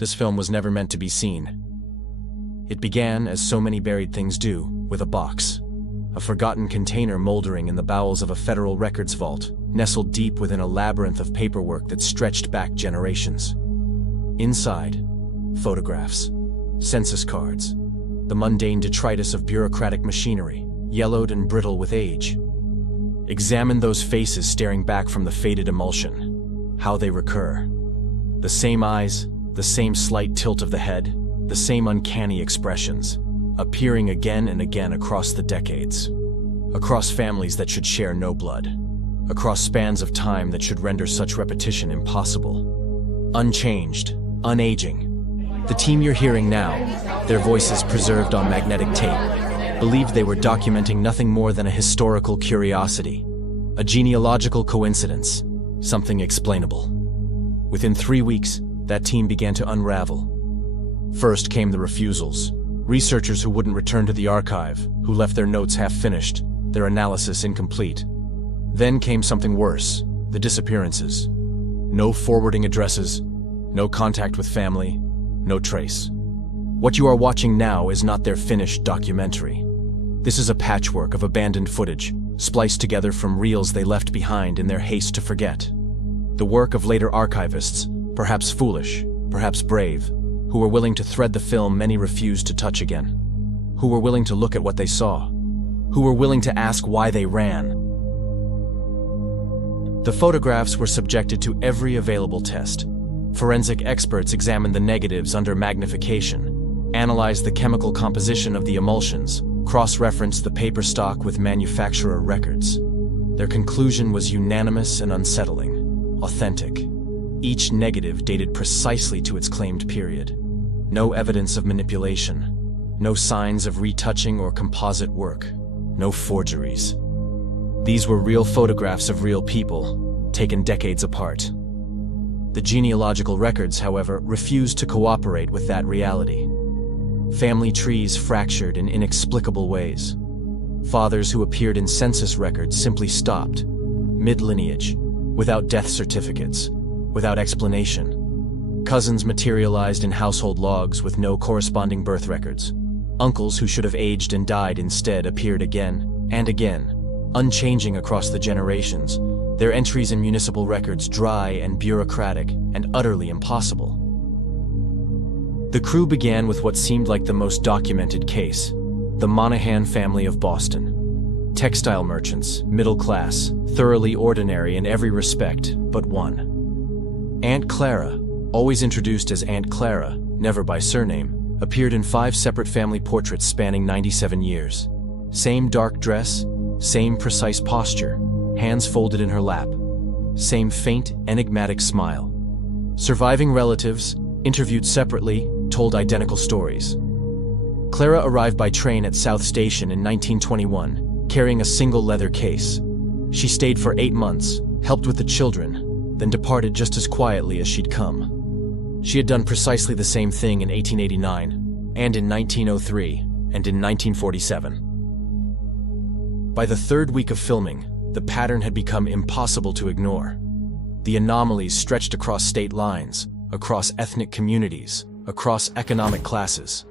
this film was never meant to be seen. It began, as so many buried things do, with a box. A forgotten container moldering in the bowels of a federal records vault, nestled deep within a labyrinth of paperwork that stretched back generations. Inside, photographs, census cards, the mundane detritus of bureaucratic machinery, yellowed and brittle with age. Examine those faces staring back from the faded emulsion. How they recur. The same eyes, the same slight tilt of the head, the same uncanny expressions, appearing again and again across the decades. Across families that should share no blood. Across spans of time that should render such repetition impossible. Unchanged, unaging. The team you're hearing now, their voices preserved on magnetic tape, believed they were documenting nothing more than a historical curiosity, a genealogical coincidence, something explainable. Within 3 weeks, that team began to unravel. First came the refusals, researchers who wouldn't return to the archive, who left their notes half-finished, their analysis incomplete. Then came something worse, the disappearances. No forwarding addresses, no contact with family, no trace. What you are watching now is not their finished documentary. This is a patchwork of abandoned footage, spliced together from reels they left behind in their haste to forget. The work of later archivists, perhaps foolish, perhaps brave, who were willing to thread the film many refused to touch again. Who were willing to look at what they saw. Who were willing to ask why they ran. The photographs were subjected to every available test. Forensic experts examined the negatives under magnification, analyzed the chemical composition of the emulsions, cross-referenced the paper stock with manufacturer records. Their conclusion was unanimous and unsettling, authentic. Each negative dated precisely to its claimed period. No evidence of manipulation, no signs of retouching or composite work, no forgeries. These were real photographs of real people, taken decades apart. The genealogical records, however, refused to cooperate with that reality. Family trees fractured in inexplicable ways. Fathers who appeared in census records simply stopped, mid-lineage, without death certificates, without explanation. Cousins materialized in household logs with no corresponding birth records. Uncles who should have aged and died instead appeared again and again, unchanging across the generations, their entries in municipal records dry and bureaucratic and utterly impossible. The crew began with what seemed like the most documented case, the Monahan family of Boston. Textile merchants, middle class, thoroughly ordinary in every respect but one. Aunt Clara, always introduced as Aunt Clara, never by surname, appeared in 5 separate family portraits spanning 97 years. Same dark dress, same precise posture, hands folded in her lap, same faint, enigmatic smile. Surviving relatives, interviewed separately, told identical stories. Clara arrived by train at South Station in 1921, carrying a single leather case. She stayed for 8 months, helped with the children, then departed just as quietly as she'd come. She had done precisely the same thing in 1889, and in 1903, and in 1947. By the 3rd week of filming, the pattern had become impossible to ignore. The anomalies stretched across state lines, across ethnic communities, across economic classes.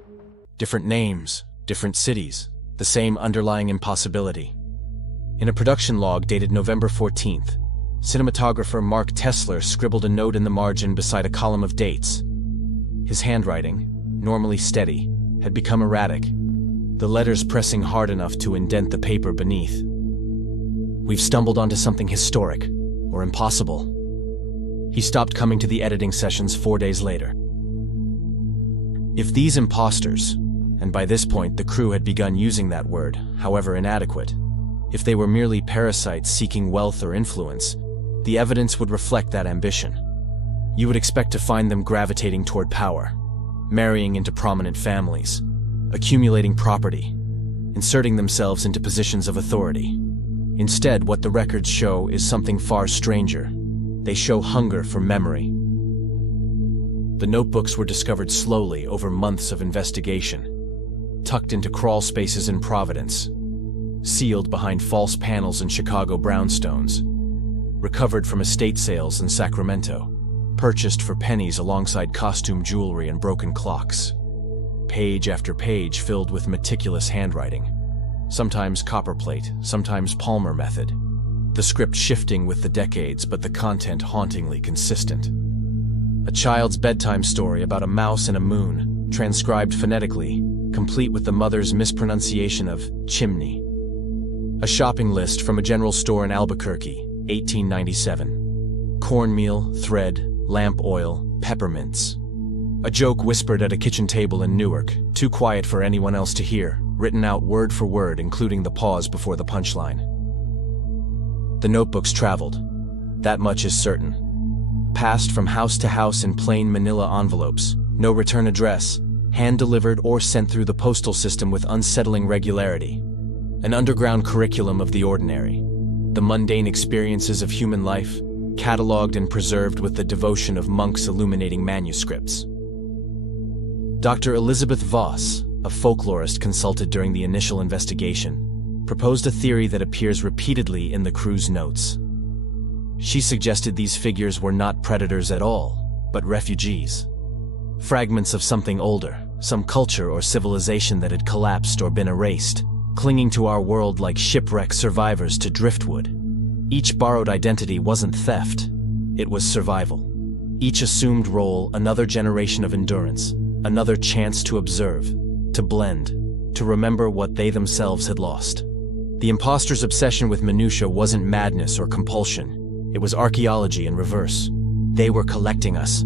Different names, different cities, the same underlying impossibility. In a production log dated November 14th, cinematographer Mark Tesler scribbled a note in the margin beside a column of dates. His handwriting, normally steady, had become erratic, the letters pressing hard enough to indent the paper beneath. We've stumbled onto something historic, or impossible. He stopped coming to the editing sessions 4 days later. If these imposters, and by this point the crew had begun using that word, however inadequate, if they were merely parasites seeking wealth or influence, the evidence would reflect that ambition. You would expect to find them gravitating toward power, marrying into prominent families, accumulating property, inserting themselves into positions of authority. Instead, what the records show is something far stranger. They show hunger for memory. The notebooks were discovered slowly over months of investigation, tucked into crawl spaces in Providence, sealed behind false panels in Chicago brownstones, recovered from estate sales in Sacramento, purchased for pennies alongside costume jewelry and broken clocks. Page after page filled with meticulous handwriting. Sometimes copperplate, sometimes Palmer method. The script shifting with the decades, but the content hauntingly consistent. A child's bedtime story about a mouse and a moon, transcribed phonetically, complete with the mother's mispronunciation of chimney. A shopping list from a general store in Albuquerque, 1897. Cornmeal, thread, lamp oil, peppermints. A joke whispered at a kitchen table in Newark, too quiet for anyone else to hear, written out word for word, including the pause before the punchline. The notebooks traveled. That much is certain. Passed from house to house in plain manila envelopes, no return address, hand-delivered or sent through the postal system with unsettling regularity. An underground curriculum of the ordinary. The mundane experiences of human life, cataloged and preserved with the devotion of monks illuminating manuscripts. Dr. Elizabeth Voss, a folklorist consulted during the initial investigation, proposed a theory that appears repeatedly in the crew's notes. She suggested these figures were not predators at all, but refugees. Fragments of something older, some culture or civilization that had collapsed or been erased, clinging to our world like shipwreck survivors to driftwood. Each borrowed identity wasn't theft, it was survival. Each assumed role, another generation of endurance, another chance to observe, to blend, to remember what they themselves had lost. The imposters' obsession with minutiae wasn't madness or compulsion, it was archaeology in reverse. They were collecting us.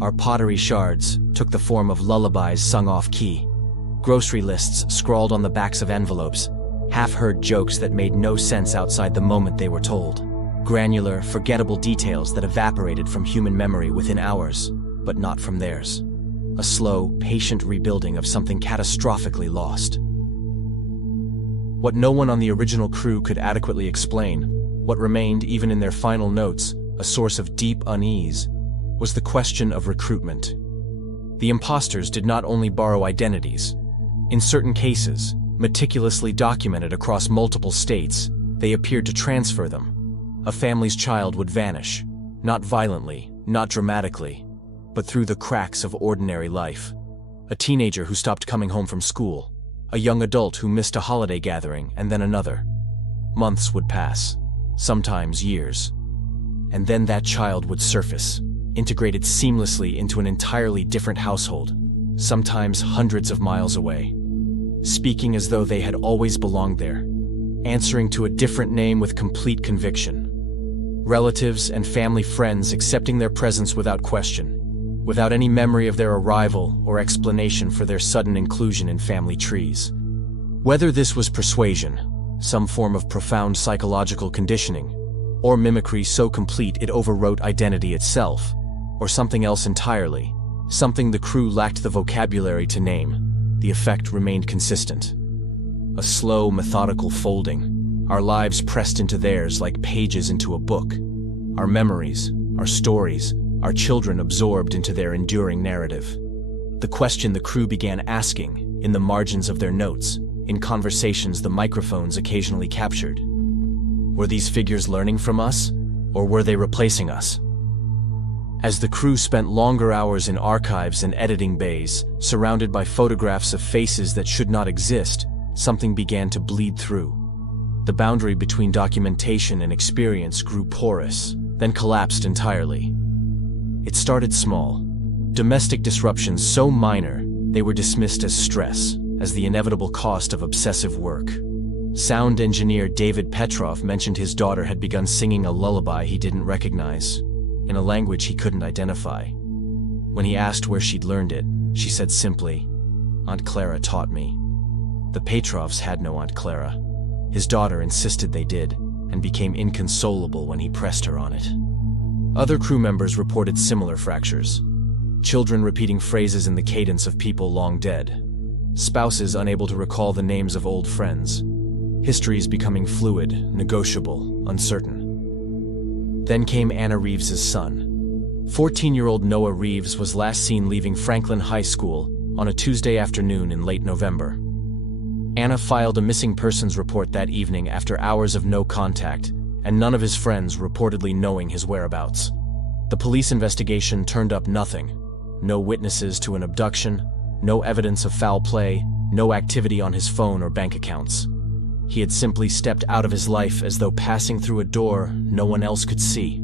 Our pottery shards took the form of lullabies sung off-key, grocery lists scrawled on the backs of envelopes, half-heard jokes that made no sense outside the moment they were told, granular, forgettable details that evaporated from human memory within hours, but not from theirs. A slow, patient rebuilding of something catastrophically lost. What no one on the original crew could adequately explain, what remained even in their final notes, a source of deep unease, was the question of recruitment. The imposters did not only borrow identities. In certain cases, meticulously documented across multiple states, they appeared to transfer them. A family's child would vanish, not violently, not dramatically, but through the cracks of ordinary life. A teenager who stopped coming home from school, a young adult who missed a holiday gathering and then another. Months would pass, sometimes years, and then that child would surface, integrated seamlessly into an entirely different household, sometimes hundreds of miles away, speaking as though they had always belonged there, answering to a different name with complete conviction. Relatives and family friends accepting their presence without question, without any memory of their arrival or explanation for their sudden inclusion in family trees. Whether this was persuasion, some form of profound psychological conditioning, or mimicry so complete it overwrote identity itself, or something else entirely, something the crew lacked the vocabulary to name, the effect remained consistent. A slow, methodical folding, our lives pressed into theirs like pages into a book, our memories, our stories, our children absorbed into their enduring narrative. The question the crew began asking, in the margins of their notes, in conversations the microphones occasionally captured. Were these figures learning from us, or were they replacing us? As the crew spent longer hours in archives and editing bays, surrounded by photographs of faces that should not exist, something began to bleed through. The boundary between documentation and experience grew porous, then collapsed entirely. It started small. Domestic disruptions so minor, they were dismissed as stress, as the inevitable cost of obsessive work. Sound engineer David Petrov mentioned his daughter had begun singing a lullaby he didn't recognize, in a language he couldn't identify. When he asked where she'd learned it, she said simply, "Aunt Clara taught me." The Petrovs had no Aunt Clara. His daughter insisted they did, and became inconsolable when he pressed her on it. Other crew members reported similar fractures. Children repeating phrases in the cadence of people long dead. Spouses unable to recall the names of old friends. Histories becoming fluid, negotiable, uncertain. Then came Anna Reeves's son. 14-year-old Noah Reeves was last seen leaving Franklin High School on a Tuesday afternoon in late November. Anna filed a missing persons report that evening after hours of no contact, and none of his friends reportedly knowing his whereabouts. The police investigation turned up nothing. No witnesses to an abduction, no evidence of foul play, no activity on his phone or bank accounts. He had simply stepped out of his life as though passing through a door no one else could see.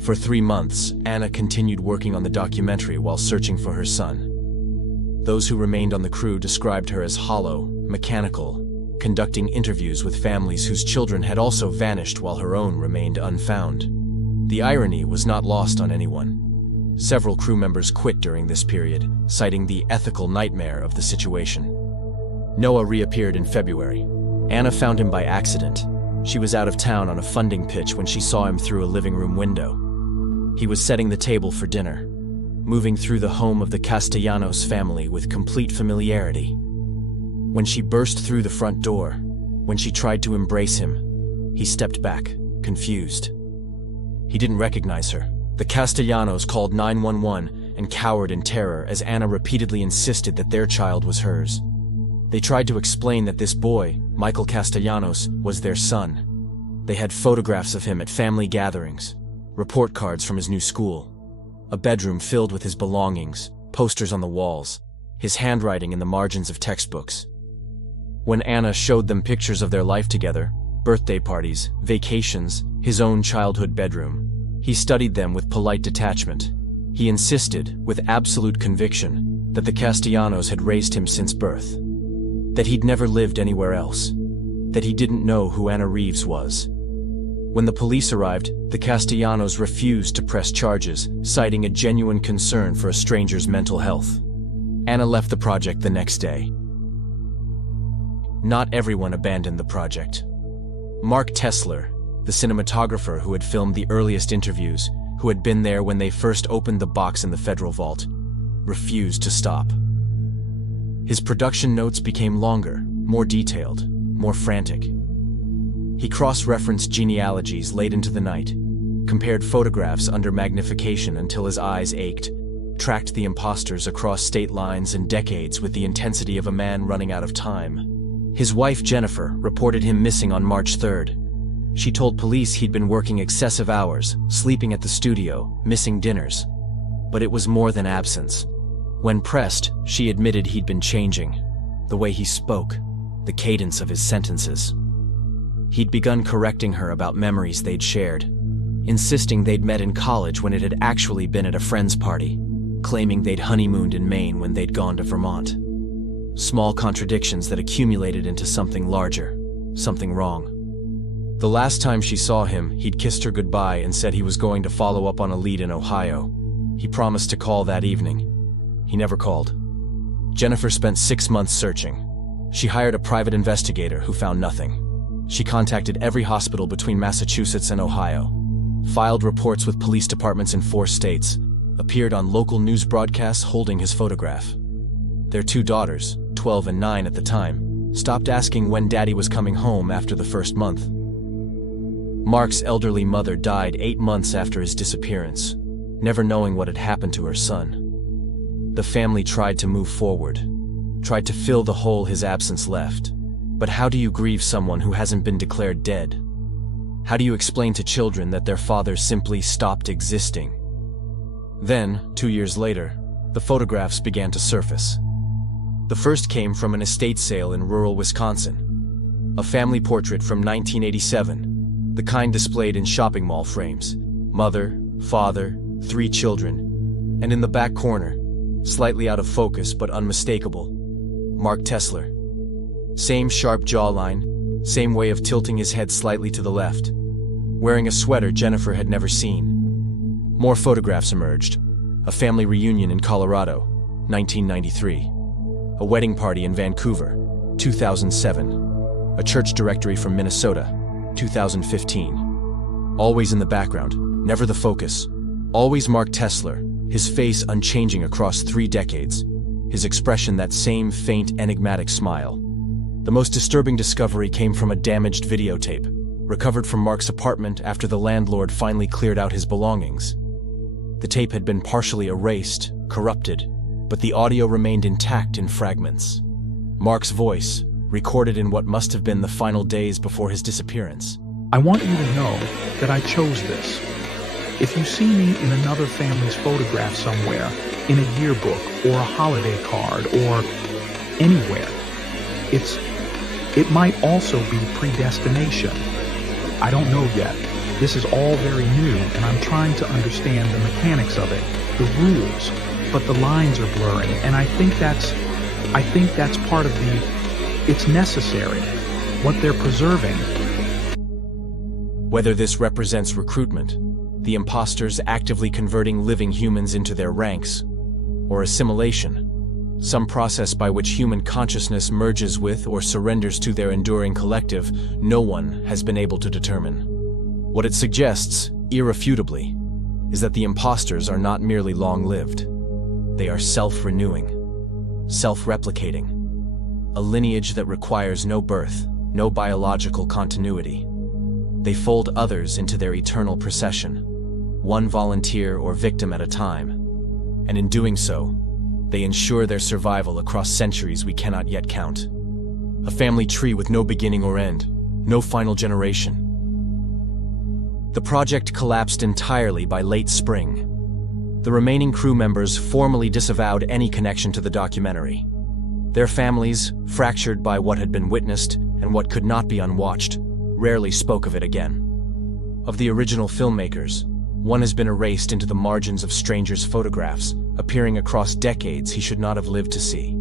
For 3 months, Anna continued working on the documentary while searching for her son. Those who remained on the crew described her as hollow, mechanical, conducting interviews with families whose children had also vanished while her own remained unfound. The irony was not lost on anyone. Several crew members quit during this period, citing the ethical nightmare of the situation. Noah reappeared in February. Anna found him by accident. She was out of town on a funding pitch when she saw him through a living room window. He was setting the table for dinner, moving through the home of the Castellanos family with complete familiarity. When she burst through the front door, when she tried to embrace him, he stepped back, confused. He didn't recognize her. The Castellanos called 911 and cowered in terror as Anna repeatedly insisted that their child was hers. They tried to explain that this boy, Michael Castellanos, was their son. They had photographs of him at family gatherings, report cards from his new school, a bedroom filled with his belongings, posters on the walls, his handwriting in the margins of textbooks. When Anna showed them pictures of their life together, birthday parties, vacations, his own childhood bedroom, he studied them with polite detachment. He insisted, with absolute conviction, that the Castellanos had raised him since birth, that he'd never lived anywhere else, that he didn't know who Anna Reeves was. When the police arrived, the Castellanos refused to press charges, citing a genuine concern for a stranger's mental health. Anna left the project the next day. Not everyone abandoned the project. Mark Tesler, the cinematographer who had filmed the earliest interviews, who had been there when they first opened the box in the federal vault, refused to stop. His production notes became longer, more detailed, more frantic. He cross-referenced genealogies late into the night, compared photographs under magnification until his eyes ached, tracked the imposters across state lines and decades with the intensity of a man running out of time. His wife, Jennifer, reported him missing on March 3rd. She told police he'd been working excessive hours, sleeping at the studio, missing dinners. But it was more than absence. When pressed, she admitted he'd been changing. The way he spoke, the cadence of his sentences. He'd begun correcting her about memories they'd shared, insisting they'd met in college when it had actually been at a friend's party, claiming they'd honeymooned in Maine when they'd gone to Vermont. Small contradictions that accumulated into something larger, something wrong. The last time she saw him, he'd kissed her goodbye and said he was going to follow up on a lead in Ohio. He promised to call that evening. He never called. Jennifer spent 6 months searching. She hired a private investigator who found nothing. She contacted every hospital between Massachusetts and Ohio, filed reports with police departments in 4 states, appeared on local news broadcasts holding his photograph. Their 2 daughters, 12 and 9 at the time, stopped asking when Daddy was coming home after the first month. Mark's elderly mother died 8 months after his disappearance, never knowing what had happened to her son. The family tried to move forward, tried to fill the hole his absence left. But how do you grieve someone who hasn't been declared dead? How do you explain to children that their father simply stopped existing? Then, 2 years later, the photographs began to surface. The first came from an estate sale in rural Wisconsin. A family portrait from 1987, the kind displayed in shopping mall frames. Mother, father, 3 children. And in the back corner, slightly out of focus but unmistakable, Mark Tesler. Same sharp jawline, same way of tilting his head slightly to the left. Wearing a sweater Jennifer had never seen. More photographs emerged. A family reunion in Colorado, 1993. A wedding party in Vancouver, 2007. A church directory from Minnesota, 2015. Always in the background, never the focus. Always Mark Tesler, his face unchanging across 3 decades. His expression that same faint, enigmatic smile. The most disturbing discovery came from a damaged videotape, recovered from Mark's apartment after the landlord finally cleared out his belongings. The tape had been partially erased, corrupted, but the audio remained intact in fragments. Mark's voice, recorded in what must have been the final days before his disappearance. I want you to know that I chose this. If you see me in another family's photograph somewhere, in a yearbook or a holiday card or anywhere, it might also be predestination. I don't know yet. This is all very new, and I'm trying to understand the mechanics of it, the rules, but the lines are blurring, and I think that's part of it's necessary, what they're preserving. Whether this represents recruitment, the imposters actively converting living humans into their ranks, or assimilation, some process by which human consciousness merges with or surrenders to their enduring collective, no one has been able to determine. What it suggests, irrefutably, is that the imposters are not merely long-lived. They are self-renewing, self-replicating, a lineage that requires no birth, no biological continuity. They fold others into their eternal procession, one volunteer or victim at a time, and in doing so, they ensure their survival across centuries we cannot yet count. A family tree with no beginning or end, no final generation. The project collapsed entirely by late spring. The remaining crew members formally disavowed any connection to the documentary. Their families, fractured by what had been witnessed and what could not be unwatched, rarely spoke of it again. Of the original filmmakers, one has been erased into the margins of strangers' photographs, appearing across decades he should not have lived to see.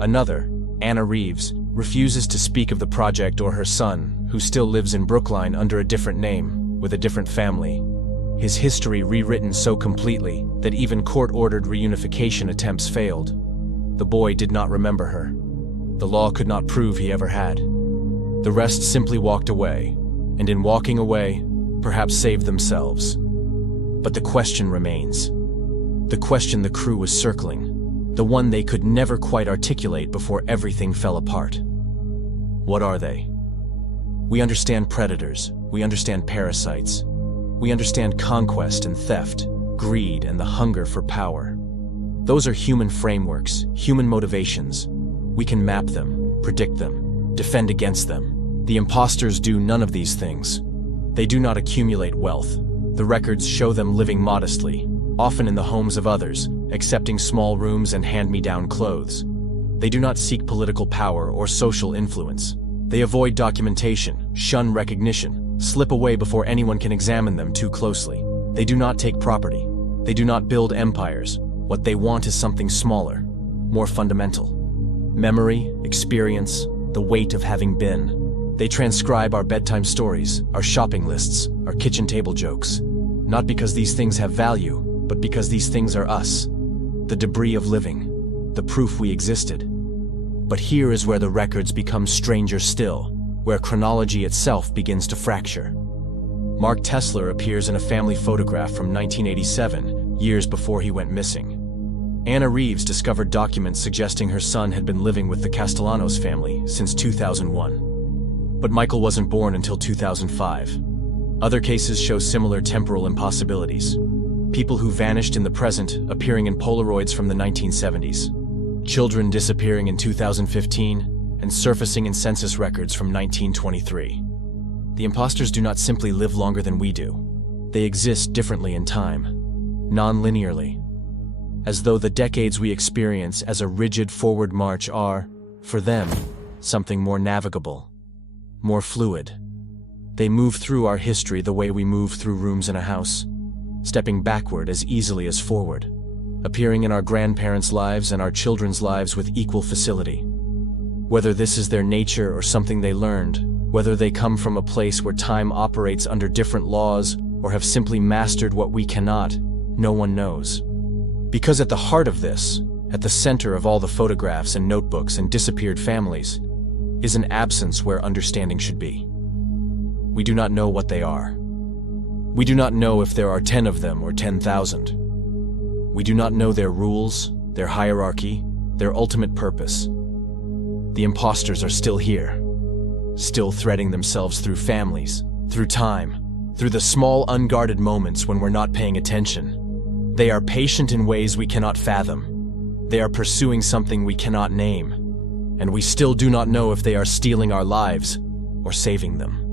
Another, Anna Reeves, refuses to speak of the project or her son, who still lives in Brookline under a different name, with a different family. His history rewritten so completely that even court-ordered reunification attempts failed. The boy did not remember her. The law could not prove he ever had. The rest simply walked away, and in walking away, perhaps saved themselves. But the question remains. The question the crew was circling, the one they could never quite articulate before everything fell apart. What are they? We understand predators, we understand parasites, we understand conquest and theft, greed and the hunger for power. Those are human frameworks, human motivations. We can map them, predict them, defend against them. The imposters do none of these things. They do not accumulate wealth. The records show them living modestly, often in the homes of others, accepting small rooms and hand-me-down clothes. They do not seek political power or social influence. They avoid documentation, shun recognition, slip away before anyone can examine them too closely. They do not take property. They do not build empires. What they want is something smaller, more fundamental. Memory, experience, the weight of having been. They transcribe our bedtime stories, our shopping lists, our kitchen table jokes. Not because these things have value, but because these things are us. The debris of living, the proof we existed. But here is where the records become stranger still, where chronology itself begins to fracture. Mark Tesler appears in a family photograph from 1987, years before he went missing. Anna Reeves discovered documents suggesting her son had been living with the Castellanos family since 2001. But Michael wasn't born until 2005. Other cases show similar temporal impossibilities. People who vanished in the present appearing in Polaroids from the 1970s. Children disappearing in 2015 and surfacing in census records from 1923. The imposters do not simply live longer than we do. They exist differently in time, non-linearly, as though the decades we experience as a rigid forward march are, for them, something more navigable, more fluid. They move through our history the way we move through rooms in a house, stepping backward as easily as forward, appearing in our grandparents' lives and our children's lives with equal facility. Whether this is their nature or something they learned, whether they come from a place where time operates under different laws or have simply mastered what we cannot, no one knows. Because at the heart of this, at the center of all the photographs and notebooks and disappeared families, is an absence where understanding should be. We do not know what they are. We do not know if there are 10 of them or 10,000. We do not know their rules, their hierarchy, their ultimate purpose. The imposters are still here, still threading themselves through families, through time, through the small unguarded moments when we're not paying attention. They are patient in ways we cannot fathom. They are pursuing something we cannot name, and we still do not know if they are stealing our lives or saving them.